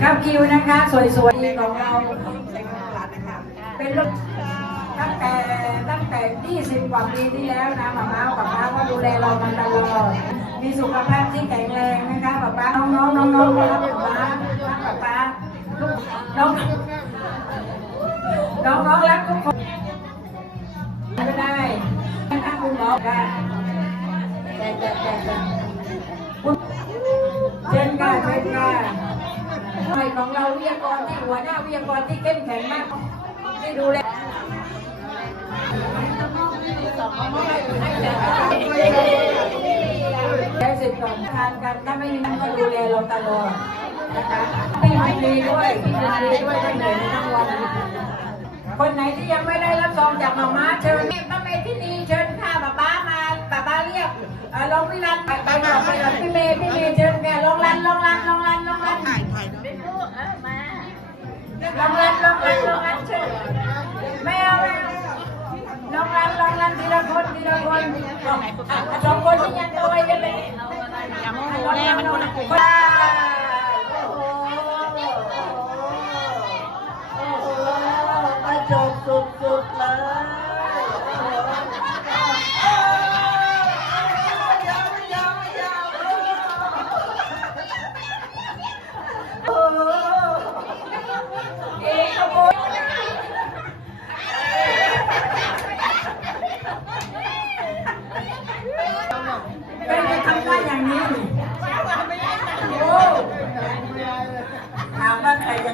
ครับคิวนะคะสวยๆของเราเป็นลูกตั้งแต่20 กว่าปีที่แล้วนะป้าก็ดูแลเรามาตลอดมีสุขภาพที่แข็งแรงนะคะป้าน้องรักป้าน้องรักทุกคนไม่ได้ถ้าคุณหมอได้เช่นกันหน่วยของเราวิทยากรที่หัวหน้าวิทยากรที่เข้มแข็งมากที่ดูแลแล้วสิทธิ์ของทานกันถ้าไม่มีมันก็ดูแลเราตลอดนะคะที่ดีด้วยก็เหนื่อยทั้งวันคนไหนที่ยังไม่ได้รับซองจากม่าเชิญป้าเมย์ที่นี่เชิญค่ะป้ามาป้าเรียกลองวิรันไปพี่เมย์เชิญแกลองรันถ่ายเป็นลูกมาลองรันเชิญไม่เอาลองรันทีละคน2 คนที่ยังตัวยังเลยแม่มันคนละ